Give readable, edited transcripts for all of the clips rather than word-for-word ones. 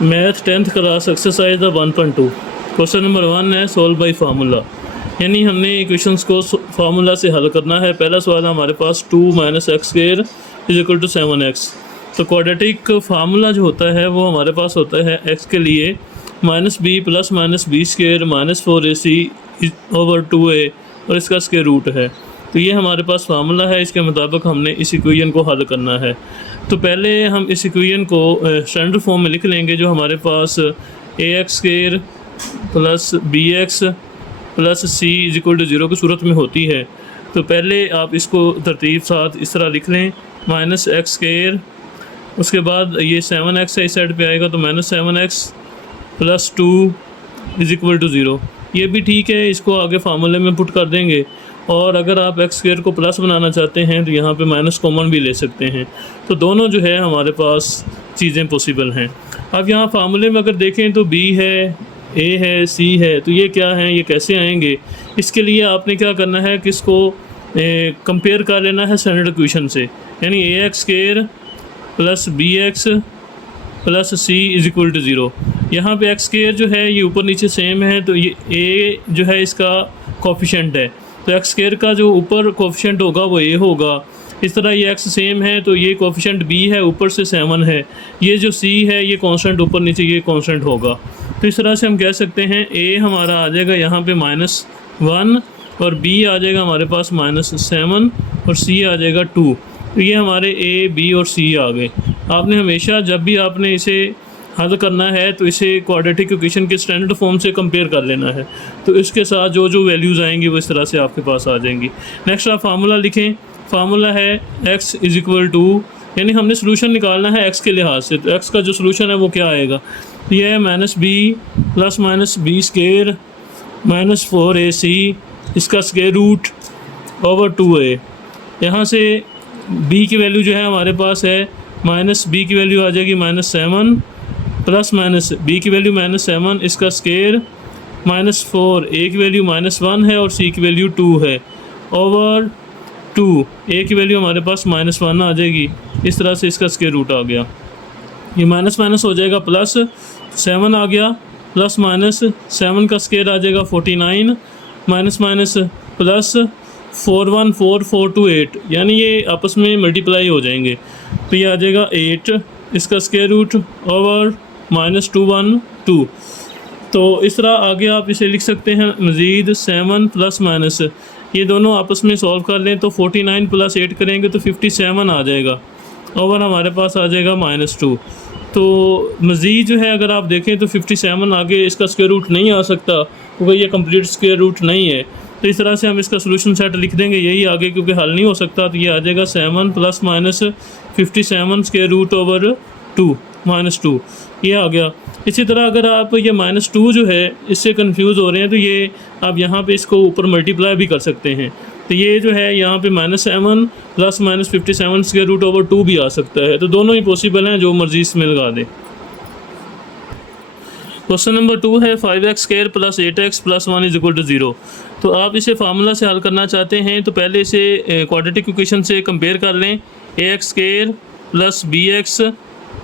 Math 10th class exercise the 1.2 question number 1 है solve bye formula. यानी हमने equations को फार्मूला से हल करना है। पहला सवाल हमारे पास 2 - x square is equal to 7x। तो क्वाड्रेटिक फार्मूला जो होता है वो हमारे पास होता है x के लिए -b plus -b square -4ac over 2a और इसका स्क्वायर रूट है। तो ये हमारे पास फार्मूला है, इसके मुताबिक हमने इस इक्वेशन को हल करना है। तो पहले हम इस इक्वेशन को स्टैंडर्ड फॉर्म में लिख लेंगे, जो हमारे पास ax square plus bx plus c is equal to 0 की सूरत में होती है। तो पहले आप इसको तरतीब साथ इस तरह लिख लें, -x स्क्वायर, उसके बाद ये 7x है, इस साइड पे आएगा तो -7x plus 2 is equal to 0। ये भी ठीक है, इसको आगे फार्मूले में पुट कर देंगे। और अगर आप एक्स स्क्वायर को प्लस बनाना चाहते हैं तो यहाँ पे माइनस कॉमन भी ले सकते हैं। तो दोनों जो है हमारे पास चीज़ें पॉसिबल हैं। अब यहाँ फार्मूले में अगर देखें तो बी है, ए है, सी है, तो ये क्या हैं, ये कैसे आएंगे? इसके लिए आपने क्या करना है कि इसको कंपेयर कर लेना है स्टैंडर्ड इक्वेशन से। यानी A X square plus B X plus C is equal to 0। यहाँ पे एक्स स्क्वायर जो है ये ऊपर नीचे सेम है, तो ये ए जो है इसका कोफिशिएंट है, तो एक्स स्क्वायर का जो ऊपर कोफिशिएंट होगा वो ए होगा। इस तरह ये एक्स सेम है तो ये कोफिशिएंट बी है, ऊपर से 7 है। ये जो सी है ये कांस्टेंट, ऊपर नीचे ये कांस्टेंट होगा। तो इस तरह से हम कह सकते हैं ए हमारा आ जाएगा यहाँ पे -1 और बी आ जाएगा हमारे पास -7 और सी आ जाएगा 2। तो ये हमारे ए, बी और सी आ गए। आपने हमेशा जब भी आपने इसे हल करना है तो इसे क्वाड्रेटिक इक्वेशन के स्टैंडर्ड फॉर्म से कंपेयर कर लेना है। तो इसके साथ जो जो वैल्यूज़ आएंगी वो इस तरह से आपके पास आ जाएंगी। नेक्स्ट आप फार्मूला लिखें। फार्मूला है x इज इक्वल टू, यानी हमने सोल्यूशन निकालना है x के लिहाज से। तो x का जो सोल्यूशन है वो क्या आएगा? तो यह है -b plus -b square -4ac इसका स्क्वायर रूट ओवर 2a। यहाँ से b की वैल्यू जो है हमारे पास है -b की वैल्यू आ जाएगी -7 प्लस -b की वैल्यू -7 इसका स्क्वायर -4, a की वैल्यू -1 है और c की वैल्यू 2 है ओवर 2। a की वैल्यू हमारे पास -1 आ जाएगी। इस तरह से इसका स्क्वायर रूट आ गया। ये माइनस माइनस हो जाएगा, प्लस 7 आ गया, प्लस -7 का स्क्वायर आ जाएगा 49 माइनस माइनस प्लस 41442 8, यानी ये आपस में मल्टीप्लाई हो जाएंगे। तो ये आ जाएगा 8 इसका स्क्वायर रूट ओवर -212। तो इस तरह आगे आप इसे लिख सकते हैं मज़ीद 7 प्लस माइनस, ये दोनों आपस में सॉल्व कर लें तो 49 प्लस 8 करेंगे तो 57 आ जाएगा ओवर हमारे पास आ जाएगा -2। तो मज़ीद जो है अगर आप देखें तो 57 आगे इसका स्क्वायर रूट नहीं आ सकता क्योंकि ये कंप्लीट स्क्वायर रूट नहीं है। तो इस तरह से हम इसका सोल्यूशन सेट लिख देंगे यही आगे, क्योंकि हल नहीं हो सकता। तो ये आ जाएगा 7 plus minus 57 square root over 2 -2, ये आ गया। इसी तरह अगर आप ये -2 जो है इससे कंफ्यूज हो रहे हैं तो ये आप यहाँ पे इसको ऊपर मल्टीप्लाई भी कर सकते हैं। तो ये जो है यहाँ पे -7 प्लस -57 स्क्वायर रूट ओवर 2 भी आ सकता है। तो दोनों ही पॉसिबल हैं, जो मर्जी इसमें लगा दें। क्वेश्चन नंबर 2 है 5x square plus 8x plus 1 is equal to 0। तो आप इसे फार्मूला से हल करना चाहते हैं तो पहले इसे क्वाड्रेटिक इक्वेशन से कंपेयर कर लें। ax square plus bx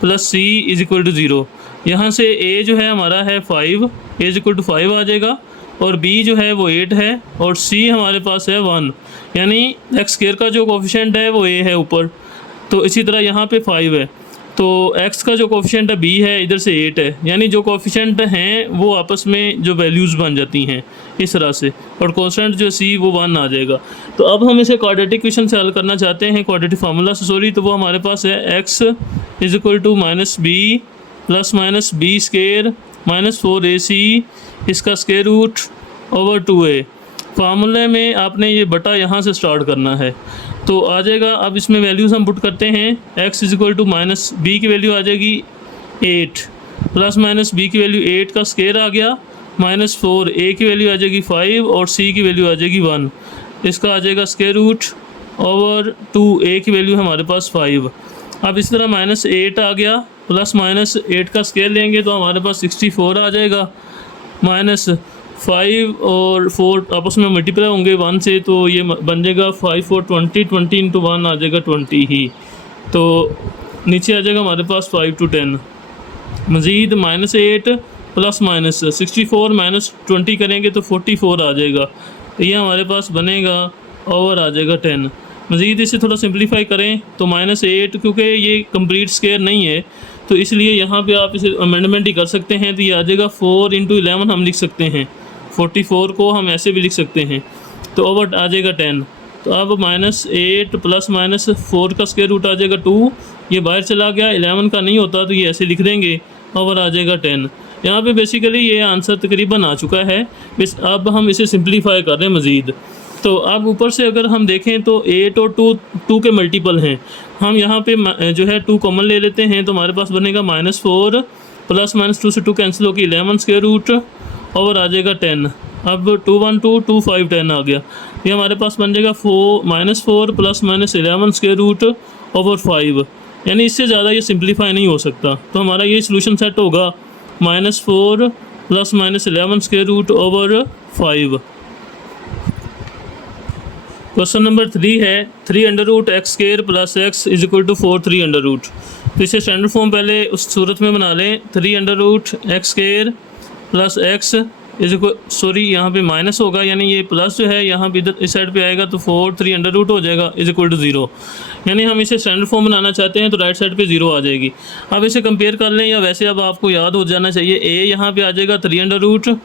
plus c is equal to 0। यहाँ से a जो है हमारा है 5, a इज इक्वल टू 5 आ जाएगा, और b जो है वो 8 है और c हमारे पास है 1, यानी x स्क्वायर का जो कोफिशिएंट है वो a है ऊपर। तो इसी तरह यहाँ पे 5 है, तो x का जो कोफिशिएंट है b है, इधर से 8 है, यानी जो कोफिशिएंट हैं वो आपस में जो वैल्यूज़ बन जाती हैं इस तरह से, और कांस्टेंट जो c वो 1 आ जाएगा। तो अब हम इसे क्वाड्रेटिक इक्वेशन से हल करना चाहते हैं, क्वाड्रेटिक फार्मूला से सॉरी। तो वो हमारे पास है x is equal to -b plus -b square -4ac इसका स्क्वायर रूट ओवर 2a। फार्मूले में आपने ये बटा यहाँ से स्टार्ट करना है तो आ जाएगा। अब इसमें वैल्यूज़ हम पुट करते हैं। x is equal to -b की वैल्यू आ जाएगी 8 प्लस -b की वैल्यू 8 का स्क्वायर आ गया, -4, a की वैल्यू आ जाएगी 5 और c की वैल्यू आ जाएगी 1, इसका आ जाएगा स्क्वायर रूट ओवर 2, a की वैल्यू हमारे पास 5। अब इस तरह -8 आ गया, प्लस -8 का स्क्वायर लेंगे तो हमारे पास 64 आ जाएगा, -5 और 4 आपस में मल्टीप्लाई होंगे 1 से, तो ये बन जाएगा 5 4 20, 20 इंटू 1 आ जाएगा 20 ही। तो नीचे आ जाएगा हमारे पास 5 to 10। मज़ीद -8 प्लस माइनस 64 -20 करेंगे तो 44 आ जाएगा। तो ये हमारे पास बनेगा ओवर आ जाएगा 10। मज़ीद इसे थोड़ा सिंप्लीफाई करें तो -8, क्योंकि ये कंप्लीट स्क्वायर नहीं है तो इसलिए यहाँ पे आप इसे अमेंडमेंट ही कर सकते हैं। तो ये आ जाएगा 4 × 11 हम लिख सकते हैं, 44 को हम ऐसे भी लिख सकते हैं। तो ओवर आ जाएगा 10। तो अब -8 प्लस -4 का स्क्वायर रूट आ जाएगा 2। ये बाहर चला गया, 11 का नहीं होता तो ये ऐसे लिख देंगे, ओवर आ जाएगा 10। यहाँ पे बेसिकली ये आंसर तकरीबन आ चुका है। बस अब हम इसे सिंप्लीफाई कर रहे हैं मज़ीद। तो अब ऊपर से अगर हम देखें तो 8 और 2 के मल्टीपल हैं। हम यहाँ पे जो है 2 कॉमन ले लेते हैं तो हमारे पास बनेगा -4 प्लस -2 से 2 कैंसिल होकर 11 स्क्वायर रूट ओवर आ जाएगा 10। अब 2 1 2 2 5 10 आ गया। ये हमारे पास बन जाएगा -4 प्लस -11 स्क्वायर रूट ओवर 5। यानी इससे ज़्यादा ये सिंप्लीफाई नहीं हो सकता। तो हमारा ये सॉल्यूशन सेट होगा -4 plus -11 square root over 5। Question number 3 है 3√x² plus x is equal to 4 3√। तो इसे स्टैंडर्ड फॉर्म पहले उस सूरत में बना लें। 3√x² plus x is equal, sorry यहाँ पे माइनस होगा, यानी ये प्लस जो है यहाँ पे इधर इस साइड पे आएगा तो 4 3√ हो जाएगा इज इक्वल टू 0। यानी हम इसे स्टैंडर्ड फॉर्म बनाना चाहते हैं तो राइट साइड पे 0 आ जाएगी। अब इसे कंपेयर कर लें, या वैसे अब आपको याद हो जाना चाहिए। a यहाँ पे आ जाएगा 3√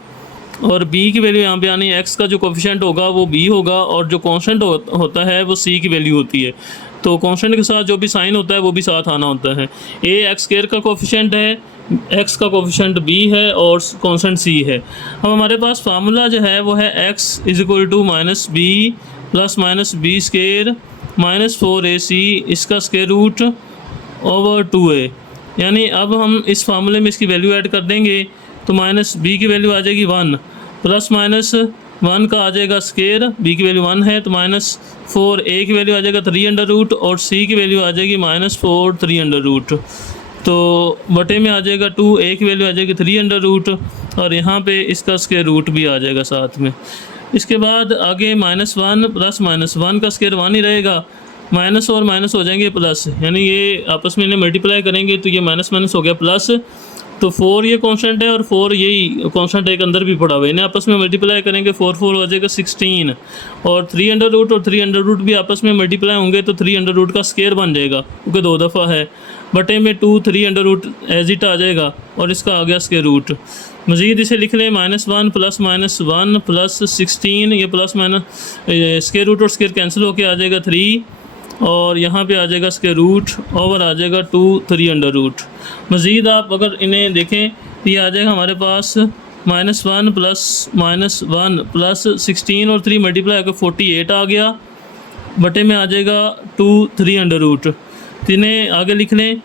और b की वैल्यू यहाँ पे आनी है। x का जो कोफिशिएंट होगा वो b होगा और जो कांस्टेंट होता है वो c की वैल्यू होती है। तो कांस्टेंट के साथ जो भी साइन होता है वो भी साथ आना होता है। a x² का कोफिशिएंट है, x का कोफिशिएंट b है और कांस्टेंट c है। अब हमारे पास फार्मूला जो है वो है x is equal to -b plus -b² -4ac इसका स्क्वायर रूट ओवर 2a। यानी अब हम इस फार्मूले में इसकी वैल्यू ऐड कर देंगे तो -b की वैल्यू आ जाएगी 1 प्लस -1 का आ जाएगा स्क्वायर, b की वैल्यू 1 है तो -4, a की वैल्यू आ जाएगा 3√ और c की वैल्यू आ जाएगी -4 3√ तो बटे में आ जाएगा 2, a की वैल्यू आ जाएगी 3√ और यहाँ पे इसका स्क्वायर रूट भी आ जाएगा साथ में। इसके बाद आगे -1 प्लस -1 का स्क्वायर 1 ही रहेगा, माइनस और माइनस हो जाएंगे प्लस, यानी ये आपस में इन्हें मल्टीप्लाई करेंगे तो ये माइनस माइनस हो गया प्लस। तो 4 ये कांस्टेंट है और 4 यही कांस्टेंट एक अंदर भी पड़ा हुआ है, इन्हें आपस में मल्टीप्लाई करेंगे 4 4 हो जाएगा 16 और 3√, और 3√, भी आपस में मल्टीप्लाई होंगे तो 3√ का स्क्वायर बन जाएगा क्योंकि 2 दफ़ा है। बटे में 2 3√ एज इट आ जाएगा और इसका आ गया स्क्वायर रूट। मज़ीद इसे लिख लें -1 प्लस -1 प्लस 16, ये प्लस माइनस स्क्वायर रूट और स्क्वायर कैंसिल होकर आ जाएगा 3 और यहाँ पे आ जाएगा स्क्वायर रूट ओवर आ जाएगा 2 3√। मज़ीद आप अगर इन्हें देखें तो ये आ जाएगा हमारे पास -1 प्लस -1 प्लस 16 और 3 मल्टीप्लाई होकर 48 आ गया, बटे में आ जाएगा 2 3√। तो इन्हें आगे लिख लें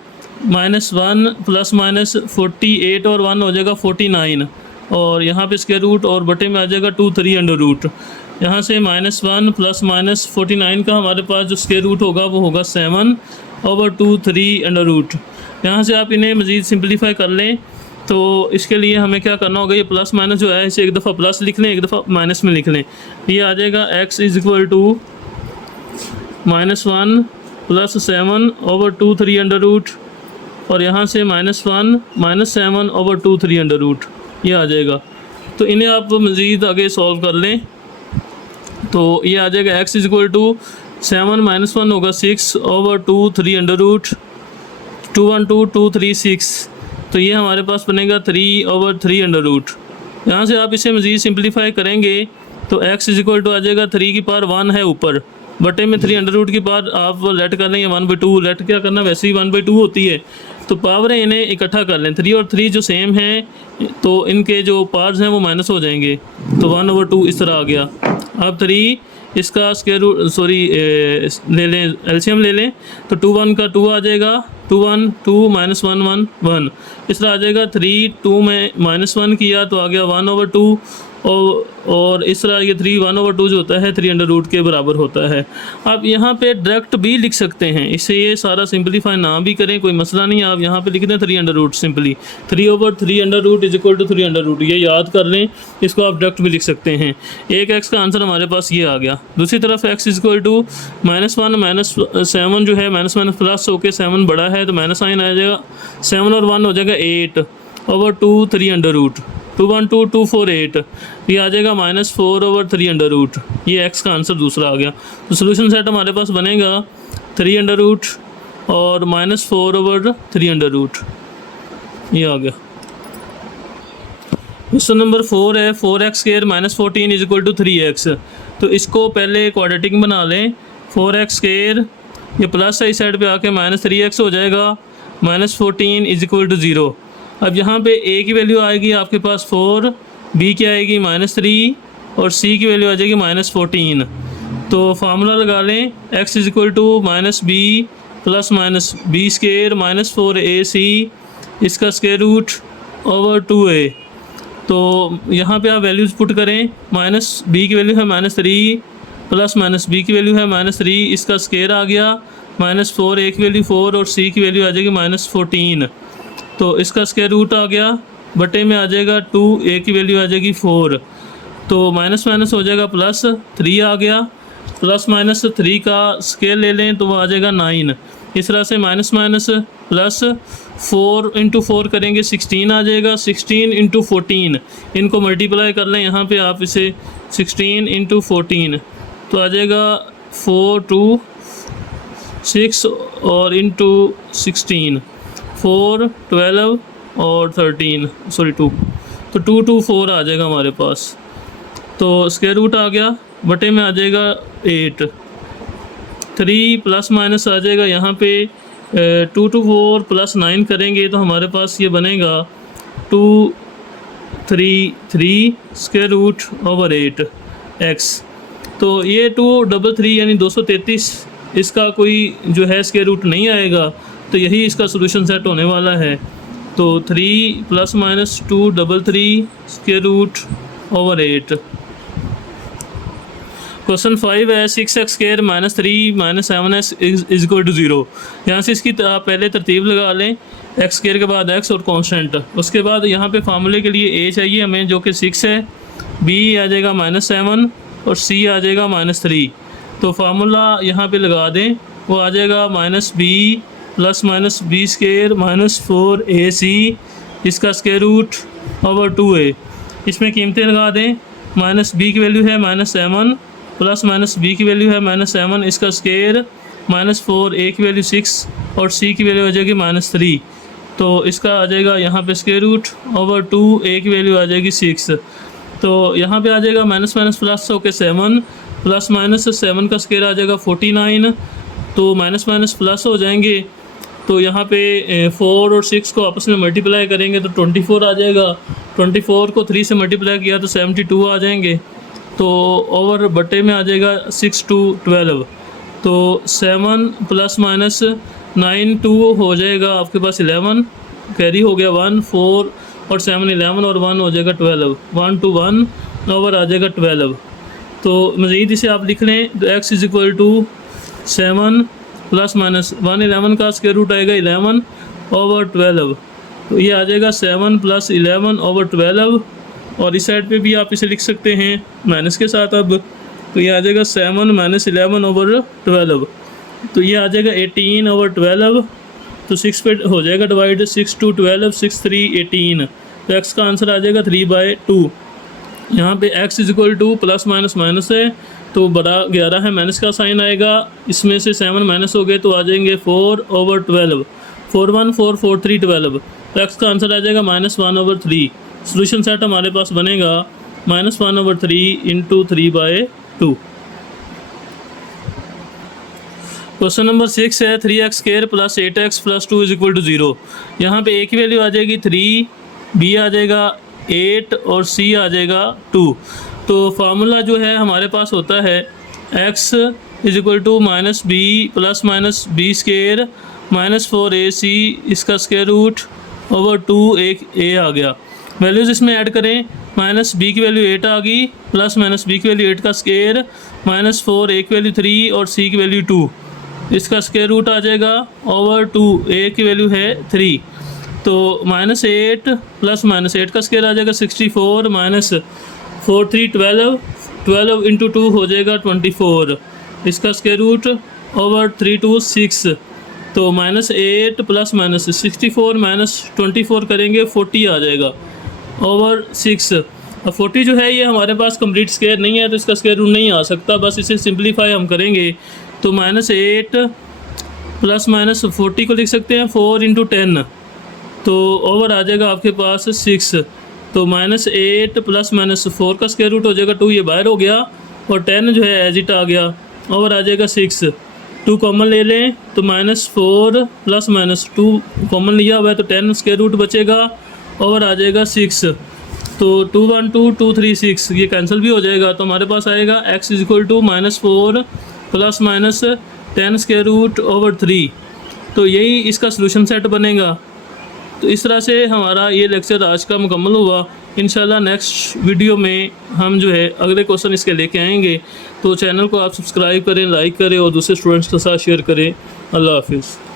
-1 प्लस -48 और 1 हो जाएगा 49 और यहाँ पे स्क्वायर रूट और बटे में आ जाएगा 2 3√। यहाँ से -1 प्लस -49 का हमारे पास जो स्क्वायर रूट होगा वो होगा 7 ओवर 2 3√। यहाँ से आप इन्हें मज़ीद सिंप्लीफाई कर लें तो इसके लिए हमें क्या करना होगा, ये प्लस माइनस जो है इसे एक दफ़ा प्लस लिख लें, एक दफ़ा माइनस में लिख लें। ये आ जाएगा x is equal to -1 plus 7 over 2 3√ और यहाँ से -1 -7 ओवर 2 3√ ये आ जाएगा। तो इन्हें आप मज़ीद आगे सॉल्व कर लें तो ये आ जाएगा x इज इक्वल टू 7 -1 होगा 6 ओवर 2 3√ 2 1 2 2 3 6, तो ये हमारे पास बनेगा 3 ओवर 3√। यहाँ से आप इसे मज़ीद सिंप्लीफाई करेंगे तो x इज इक्वल टू आ जाएगा 3 की पावर 1 है ऊपर, बटे में 3√ की पावर आप लेट कर लेंगे 1/2, लेट क्या करना वैसे ही 1/2 होती है तो पावर है इन्हें इकट्ठा कर लें। 3 और 3 जो सेम हैं तो इनके जो पार्ट्स हैं वो माइनस हो जाएंगे तो 1/2 इस तरह आ गया। अब 3 इसका स्क्वायर रूट ले लें, एलसीएम ले लें तो 2 1 का 2 आ जाएगा, 2 1 2 -1 1 1 इस तरह आ जाएगा। 3 2 में -1 किया तो आ गया 1/2 और इस तरह ये 3 1/2 जो होता है 3 अंडर रूट के बराबर होता है। आप यहाँ पे डायरेक्ट भी लिख सकते हैं, इससे ये सारा सिंपलीफाई ना भी करें कोई मसला नहीं, आप यहाँ पे लिख दें 3 under root simply 3/3 under root is equal to 3 under root, ये याद कर लें, इसको आप डायरेक्ट भी लिख सकते हैं। एक एक्स का आंसर हमारे पास ये आ गया। दूसरी तरफ एक्स इज इक्वल टू -1 -7 जो है माइनस माइनस प्लस होकर 7 बड़ा है तो माइनस साइन आ जाएगा, 7 और 1 हो जाएगा 8/2 3 अंडर रूट 2 1 2 2 4 8, ये आ जाएगा -4/3 अंडर रूट, ये एक्स का आंसर दूसरा आ गया। तो सोल्यूशन सेट हमारे पास बनेगा 3 अंडर रूट और -4/3 अंडर रूट, ये आ गया। क्वेश्चन नंबर 4 है 4x² -14 is equal to 3x। तो इसको पहले क्वाड्रेटिक बना लें, 4x² ये प्लस है इस साइड पे आके -3x हो जाएगा, -14 इज इक्वल टू 0। अब यहाँ पे a की वैल्यू आएगी आपके पास 4, b की आएगी -3 और c की वैल्यू आ जाएगी -14। तो फार्मूला लगा लें, x is equal to -b plus -b² -4ac इसका स्क्वायर रूट ओवर 2a। तो यहाँ पे आप वैल्यूज़ पुट करें, -b की वैल्यू है -3 प्लस -b की वैल्यू है -3, इसका स्क्वायर आ गया, -4 a की वैल्यू 4 और c की वैल्यू आ जाएगी -14। तो इसका स्क्वायर रूट आ गया, बटे में आ जाएगा 2, a की वैल्यू आ जाएगी 4, तो माइनस माइनस हो जाएगा +3 आ गया, +-3 का स्केल ले लें तो वो आ जाएगा 9। इस तरह से माइनस माइनस प्लस 4 × 4 करेंगे 16 आ जाएगा, 16 × 14 इनको मल्टीप्लाई कर लें, यहाँ पे आप इसे 16 × 14 तो आ जाएगा 4 2 6 और इंटू 16 4 12 और 13 सॉरी 2, तो 2 2 4 आ जाएगा हमारे पास। तो स्क्वायर रूट आ गया, बटे में आ जाएगा 8, 3 प्लस माइनस आ जाएगा यहाँ पे 2 2 4 प्लस 9 करेंगे तो हमारे पास ये बनेगा 2 3 3 स्क्वायर रूट ओवर 8 x। तो ये 233 यानी 233 इसका कोई जो है स्क्वायर रूट नहीं आएगा, तो यही इसका सोल्यूशन सेट होने वाला है। तो 3 ± 233 स्क्वायर रूट ओवर 8। क्वेश्चन 5 है 6x² -3 -7x is equal to 0। यहाँ से इसकी आप पहले तरतीब लगा लें, x² के बाद x और कांस्टेंट, उसके बाद यहाँ पे फार्मूले के लिए a चाहिए हमें जो कि 6 है, b आ जाएगा -7 और c आ जाएगा -3। तो फार्मूला यहाँ पे लगा दें, वो आ जाएगा -b प्लस -b² -4ac इसका स्क्वायर रूट ओवर 2a। इसमें कीमतें लगा दें, -b की वैल्यू है -7 प्लस -b की वैल्यू है -7 इसका स्क्वायर -4 a की वैल्यू 6 और c की वैल्यू आ जाएगी -3। तो इसका आ जाएगा यहाँ पे स्क्वायर रूट ओवर 2 a की वैल्यू आ जाएगी 6। तो यहाँ पे आ जाएगा माइनस माइनस प्लस होकर 7 प्लस माइनस 7 का स्क्वायर आ जाएगा 49। तो माइनस माइनस प्लस हो जाएंगे, तो यहाँ पे 4 और 6 को आपस में मल्टीप्लाई करेंगे तो 24 आ जाएगा, 24 को 3 से मल्टीप्लाई किया तो 72 आ जाएंगे। तो ओवर बटे में आ जाएगा 6 2 12। तो 7 ± 9 2 हो जाएगा आपके पास 11, कैरी हो गया 1 4 और 7 11 और 1 हो जाएगा 12, 1 to 1 ओवर आ जाएगा 12। तो मज़ीद इसे आप लिख लें तो x इज इक्वल टू 7 ± 1 11 का स्क्वायर रूट आएगा 11 ओवर 12। तो ये आ जाएगा 7 + 11 ओवर 12, और इस साइड पे भी आप इसे लिख सकते हैं माइनस के साथ। अब तो ये आ जाएगा 7 - 11 ओवर 12, तो ये आ जाएगा 18 ओवर 12। तो 6 पे हो जाएगा डिवाइड, 6 2 12 6 3 18। तो x का आंसर आ जाएगा 3/2। यहाँ पे x is equal two plus minus minus है तो बड़ा 11 है, माइनस का साइन आएगा, इसमें से 7 माइनस हो गए तो आ जाएंगे 4 ओवर 12, 4 1 4 4 3 12। तो x का आंसर आ जाएगा -1 ओवर 3। सोल्यूशन सेट हमारे पास बनेगा -1 ओवर 3 × 3/2। क्वेश्चन नंबर 6 है 3x² + 8x + 2 is equal to 0। यहाँ पे a की वैल्यू आ जाएगी 3, b आ जाएगा 8 और c आ जाएगा 2। तो फार्मूला जो है हमारे पास होता है x is equal to -b plus -b² -4ac इसका स्क्वायर रूट ओवर 2 a आ गया। वैल्यूज़ इसमें ऐड करें, माइनस बी की वैल्यू 8 आ गई, प्लस माइनस बी की वैल्यू 8 का स्केयर, -4 ए की वैल्यू 3 और सी की वैल्यू 2, इसका स्केयर रूट आ जाएगा ओवर 2, ए की वैल्यू है 3, तो -8 प्लस -8 का स्केयर आ जाएगा 64, -4 3 12, 12 इंटू 2 हो जाएगा 24, इसका स्केयर रूट ओवर 3 2 6, तो -8 प्लस -64 -24 करेंगे 40 आ जाएगा ओवर 6। अब 40 जो है ये हमारे पास कंप्लीट स्केयर नहीं है तो इसका स्केयर रूट नहीं आ सकता, बस इसे सिंप्लीफाई हम करेंगे तो -8 प्लस -40 को लिख सकते हैं 4 इंटू 10, तो ओवर आ जाएगा आपके पास 6, तो -8 प्लस -4 का स्केयर रूट हो जाएगा 2, ये बाहर हो गया, और 10 जो है एज इट आ गया, ओवर आ जाएगा 6, 2 कॉमन ले लें तो -4 प्लस -2 कॉमन लिया हुआ है तो 10 स्केयर रूट बचेगा, ओवर आ जाएगा 6, तो 2 1 2 2 3 6 ये कैंसिल भी हो जाएगा, तो हमारे पास आएगा x = -4 plus -10 square root over 3, तो यही इसका सलूशन सेट बनेगा। तो इस तरह से हमारा ये लेक्चर आज का मुकम्मल हुआ। इंशाल्लाह नेक्स्ट वीडियो में हम जो है अगले क्वेश्चन इसके लेके आएंगे, तो चैनल को आप सब्सक्राइब करें, लाइक करें और दूसरे स्टूडेंट्स के साथ शेयर करें। अल्लाह हाफिज़।